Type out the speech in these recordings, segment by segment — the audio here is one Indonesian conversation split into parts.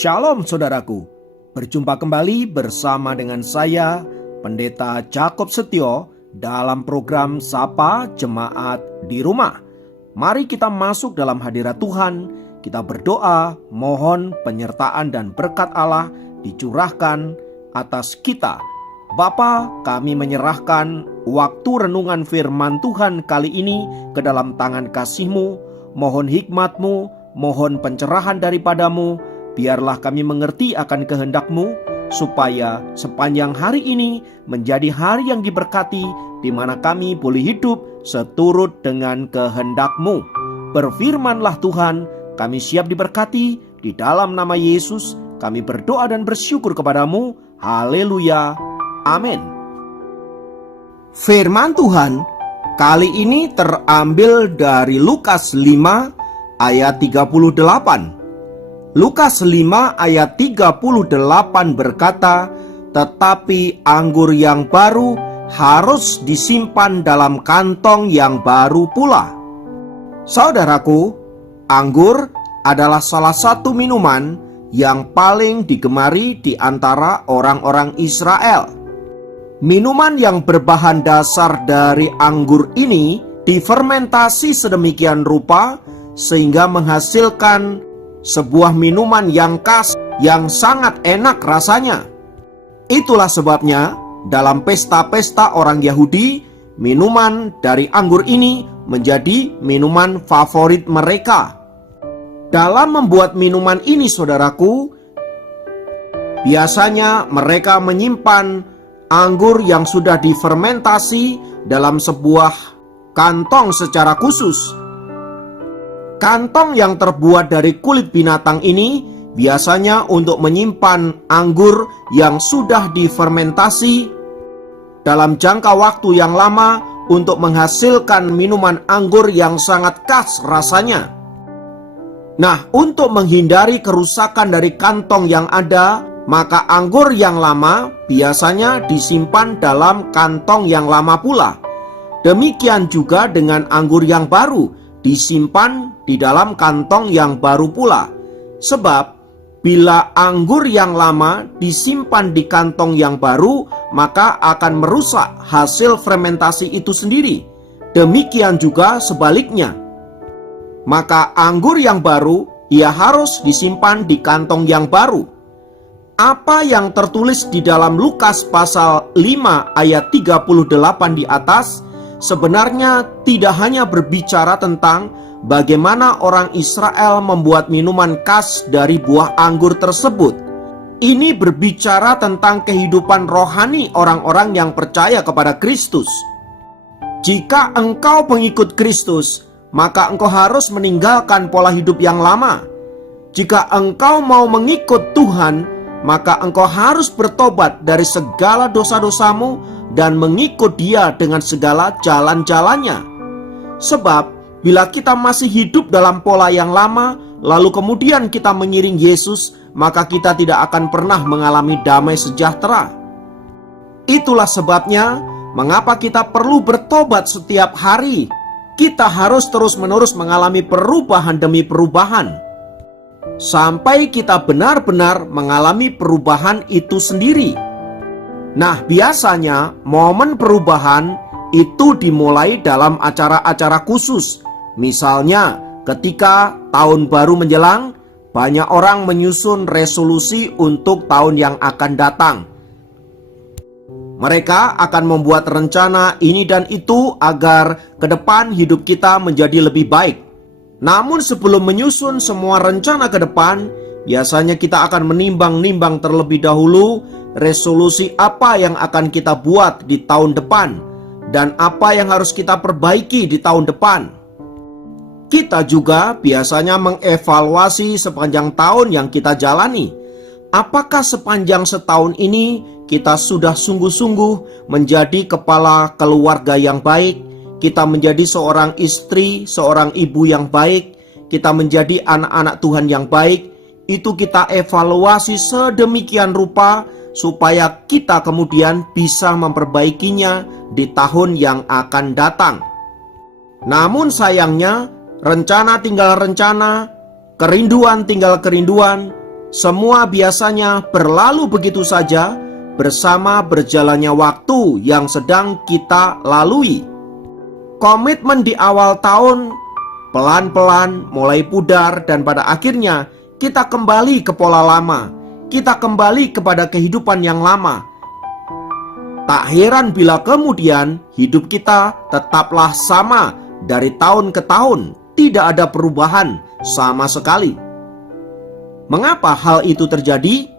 Shalom saudaraku, berjumpa kembali bersama dengan saya, Pendeta Jakob Setio, dalam program Sapa Jemaat di Rumah. Mari kita masuk dalam hadirat Tuhan, kita berdoa, mohon penyertaan dan berkat Allah dicurahkan atas kita. Bapa, kami menyerahkan waktu renungan firman Tuhan kali ini ke dalam tangan kasih-Mu. Mohon hikmat-Mu, mohon pencerahan daripadamu. Biarlah kami mengerti akan kehendak-Mu, supaya sepanjang hari ini menjadi hari yang diberkati, di mana kami boleh hidup seturut dengan kehendak-Mu. Berfirmanlah Tuhan, kami siap diberkati. Di dalam nama Yesus kami berdoa dan bersyukur kepadamu. Haleluya, amin. Firman Tuhan kali ini terambil dari Lukas 5 ayat 38. Lukas 5 ayat 38 berkata, "Tetapi anggur yang baru harus disimpan dalam kantong yang baru pula." Saudaraku, anggur adalah salah satu minuman yang paling digemari di antara orang-orang Israel. Minuman yang berbahan dasar dari anggur ini difermentasi sedemikian rupa sehingga menghasilkan sebuah minuman yang khas, yang sangat enak rasanya. Itulah sebabnya dalam pesta-pesta orang Yahudi, minuman dari anggur ini menjadi minuman favorit mereka. Dalam membuat minuman ini, saudaraku, biasanya mereka menyimpan anggur yang sudah difermentasi dalam sebuah kantong secara khusus. Kantong yang terbuat dari kulit binatang ini biasanya untuk menyimpan anggur yang sudah difermentasi dalam jangka waktu yang lama untuk menghasilkan minuman anggur yang sangat khas rasanya. Nah, untuk menghindari kerusakan dari kantong yang ada, maka anggur yang lama biasanya disimpan dalam kantong yang lama pula. Demikian juga dengan anggur yang baru, disimpan di dalam kantong yang baru pula. Sebab bila anggur yang lama disimpan di kantong yang baru, maka akan merusak hasil fermentasi itu sendiri. Demikian juga sebaliknya. Maka anggur yang baru ia harus disimpan di kantong yang baru. Apa yang tertulis di dalam Lukas pasal 5 ayat 38 di atas sebenarnya tidak hanya berbicara tentang bagaimana orang Israel membuat minuman khas dari buah anggur tersebut. Ini berbicara tentang kehidupan rohani orang-orang yang percaya kepada Kristus. Jika engkau pengikut Kristus, maka engkau harus meninggalkan pola hidup yang lama. Jika engkau mau mengikut Tuhan, maka engkau harus bertobat dari segala dosa-dosamu dan mengikut Dia dengan segala jalan-jalannya. Sebab bila kita masih hidup dalam pola yang lama, lalu kemudian kita mengiring Yesus, maka kita tidak akan pernah mengalami damai sejahtera. Itulah sebabnya mengapa kita perlu bertobat setiap hari. Kita harus terus-menerus mengalami perubahan demi perubahan, sampai kita benar-benar mengalami perubahan itu sendiri. Nah, biasanya momen perubahan itu dimulai dalam acara-acara khusus. Misalnya, ketika tahun baru menjelang, banyak orang menyusun resolusi untuk tahun yang akan datang. Mereka akan membuat rencana ini dan itu agar ke depan hidup kita menjadi lebih baik. Namun sebelum menyusun semua rencana ke depan, biasanya kita akan menimbang-nimbang terlebih dahulu resolusi apa yang akan kita buat di tahun depan dan apa yang harus kita perbaiki di tahun depan. Kita juga biasanya mengevaluasi sepanjang tahun yang kita jalani. Apakah sepanjang setahun ini kita sudah sungguh-sungguh menjadi kepala keluarga yang baik, kita menjadi seorang istri, seorang ibu yang baik, kita menjadi anak-anak Tuhan yang baik. Itu kita evaluasi sedemikian rupa supaya kita kemudian bisa memperbaikinya di tahun yang akan datang. Namun sayangnya, rencana tinggal rencana, kerinduan tinggal kerinduan, Semua biasanya berlalu begitu saja bersama berjalannya waktu yang sedang kita lalui. Komitmen di awal tahun pelan-pelan mulai pudar dan pada akhirnya kita kembali ke pola lama. Kita kembali kepada kehidupan yang lama. Tak heran bila kemudian hidup kita tetaplah sama dari tahun ke tahun, tidak ada perubahan sama sekali. Mengapa hal itu terjadi?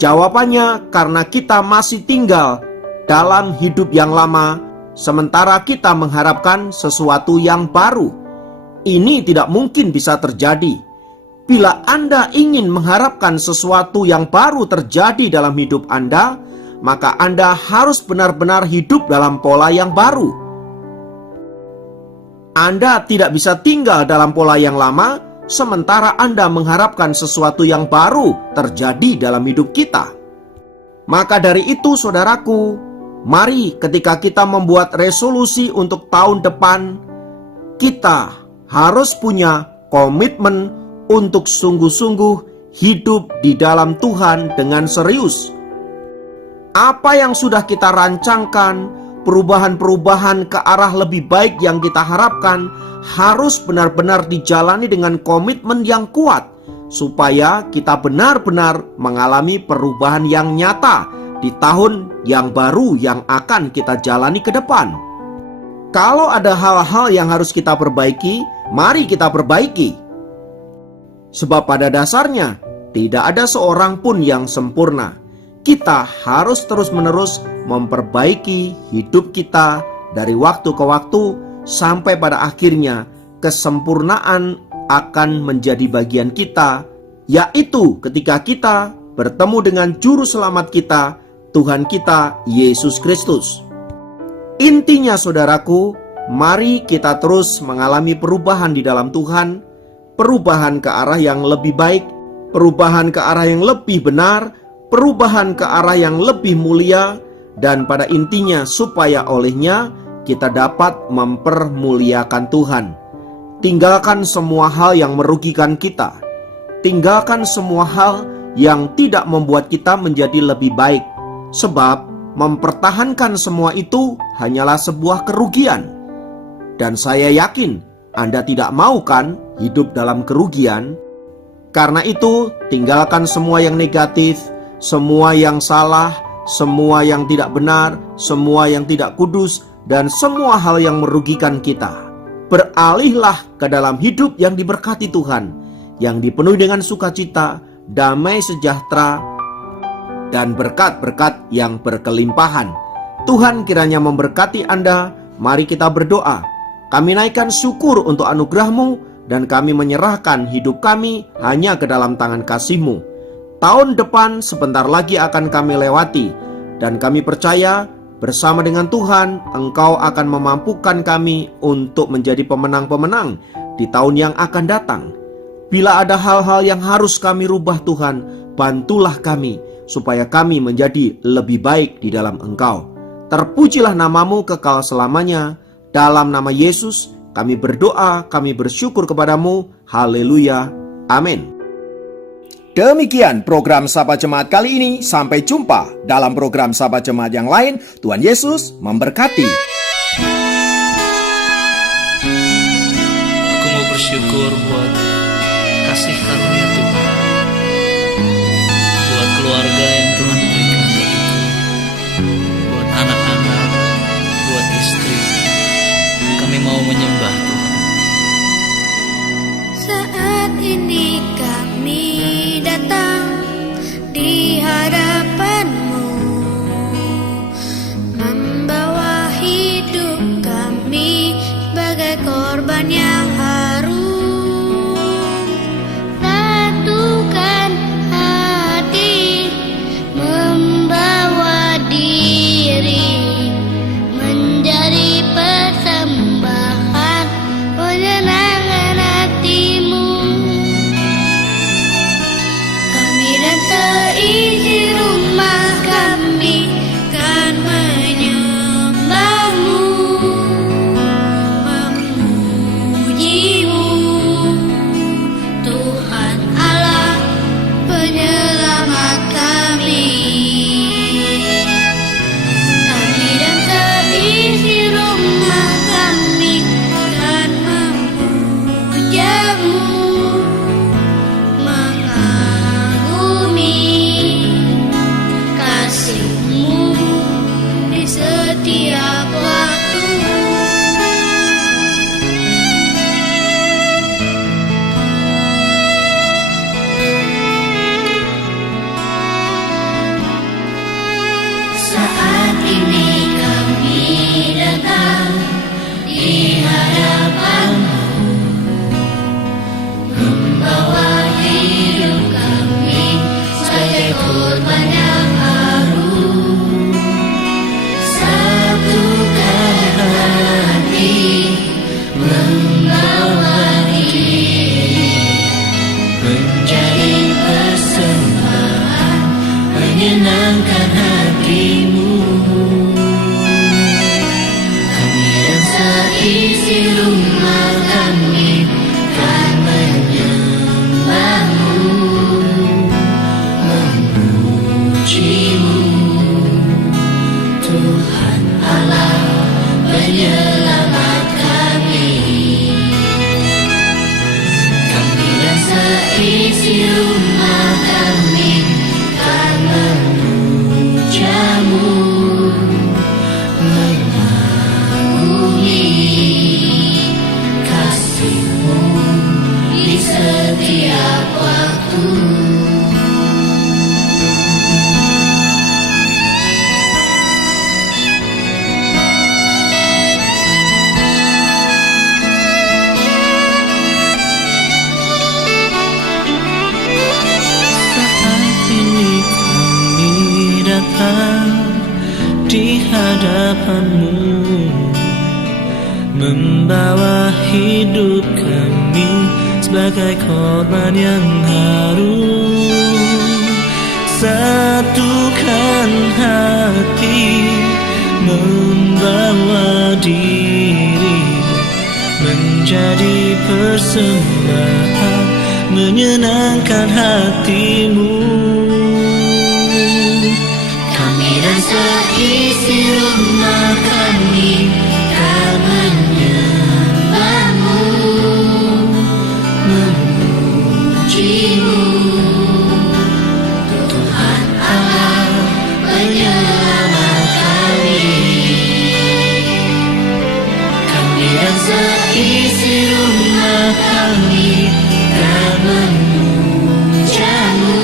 Jawabannya karena kita masih tinggal dalam hidup yang lama, sementara kita mengharapkan sesuatu yang baru. Ini tidak mungkin bisa terjadi. Bila Anda ingin mengharapkan sesuatu yang baru terjadi dalam hidup Anda, maka Anda harus benar-benar hidup dalam pola yang baru. Anda tidak bisa tinggal dalam pola yang lama, sementara Anda mengharapkan sesuatu yang baru terjadi dalam hidup kita. Maka dari itu, saudaraku, mari ketika kita membuat resolusi untuk tahun depan, kita harus punya komitmen untuk sungguh-sungguh hidup di dalam Tuhan dengan serius. Apa yang sudah kita rancangkan, perubahan-perubahan ke arah lebih baik yang kita harapkan, harus benar-benar dijalani dengan komitmen yang kuat, supaya kita benar-benar mengalami perubahan yang nyata di tahun yang baru yang akan kita jalani ke depan. Kalau ada hal-hal yang harus kita perbaiki, mari kita perbaiki. Sebab pada dasarnya tidak ada seorang pun yang sempurna. Kita harus terus-menerus memperbaiki hidup kita dari waktu ke waktu, sampai pada akhirnya kesempurnaan akan menjadi bagian kita, yaitu ketika kita bertemu dengan Juru Selamat kita, Tuhan kita Yesus Kristus. Intinya, saudaraku, mari kita terus mengalami perubahan di dalam Tuhan, perubahan ke arah yang lebih baik, perubahan ke arah yang lebih benar, perubahan ke arah yang lebih mulia, dan pada intinya supaya olehnya kita dapat mempermuliakan Tuhan. Tinggalkan semua hal yang merugikan kita. Tinggalkan semua hal yang tidak membuat kita menjadi lebih baik. Sebab mempertahankan semua itu hanyalah sebuah kerugian. Dan saya yakin Anda tidak mau kan hidup dalam kerugian. Karena itu, tinggalkan semua yang negatif, semua yang salah, semua yang tidak benar, semua yang tidak kudus, dan semua hal yang merugikan kita. Beralihlah ke dalam hidup yang diberkati Tuhan, yang dipenuhi dengan sukacita, damai sejahtera, dan berkat-berkat yang berkelimpahan. Tuhan kiranya memberkati Anda. Mari kita berdoa. Kami naikkan syukur untuk anugerah-Mu, dan kami menyerahkan hidup kami hanya ke dalam tangan kasih-Mu. Tahun depan sebentar lagi akan kami lewati, dan kami percaya bersama dengan Tuhan, Engkau akan memampukan kami untuk menjadi pemenang-pemenang di tahun yang akan datang. Bila ada hal-hal yang harus kami rubah, Tuhan, bantulah kami supaya kami menjadi lebih baik di dalam Engkau. Terpujilah nama-Mu kekal selamanya. Dalam nama Yesus kami berdoa, kami bersyukur kepadamu. Haleluya. Amin. Demikian program Sapa Jemaat kali ini. Sampai jumpa dalam program Sapa Jemaat yang lain. Tuhan Yesus memberkati. Aku mau bersyukur buat kasih karunia Tuhan, buat keluarga yang Tuhan berikan bagiku, buat anak-anak, buat istri. Kami mau menyembah Tuhan. Saat ini kami datang di hadapan-Mu, membawa hidup kami sebagai korban yang harum. Satukan hati, membawa diri menjadi persembahan penyenangan hati-Mu. Kami dan seisi rumah kami kan menyembah-Mu, memuji membawa diri menjadi persembahan menyenangkan hatimu. Kami dan seisi rumah kami kan menyembahmu, memujimu, Tuhan Allah penyelamat kami. Kami dan seisi rumah kami kan memujamu, mengagumi kasih-Mu di setiap waktu. Di hadapan-Mu, membawa hidup kami sebagai korban yang harum. Satukan hati, membawa diri menjadi persembahan menyenangkan hati-Mu. Dan seisi rumah kami kan menyembah-Mu, memuji-Mu, Tuhan Allah penyelamat kami. Kami dan seisi rumah kami kan memuja-Mu,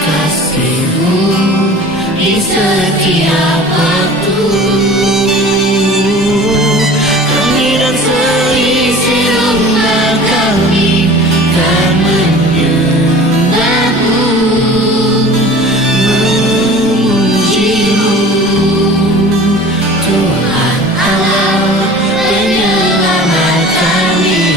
kasih-Mu di setiap waktu. Kami dan seisi rumah kami kan menyembah-Mu, memuji-Mu, Tuhan Allah penyelamat kami.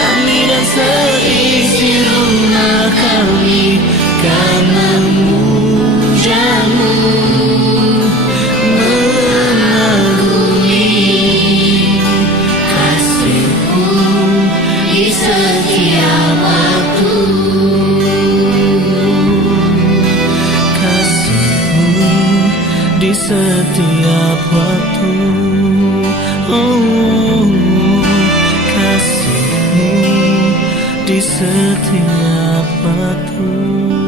Kami dan seisi rumah kami kan memuja-Mu, mengagumi kasih-Mu di setiap waktu. Kasih-Mu di setiap waktu. Oh, kasih-Mu di setiap waktu.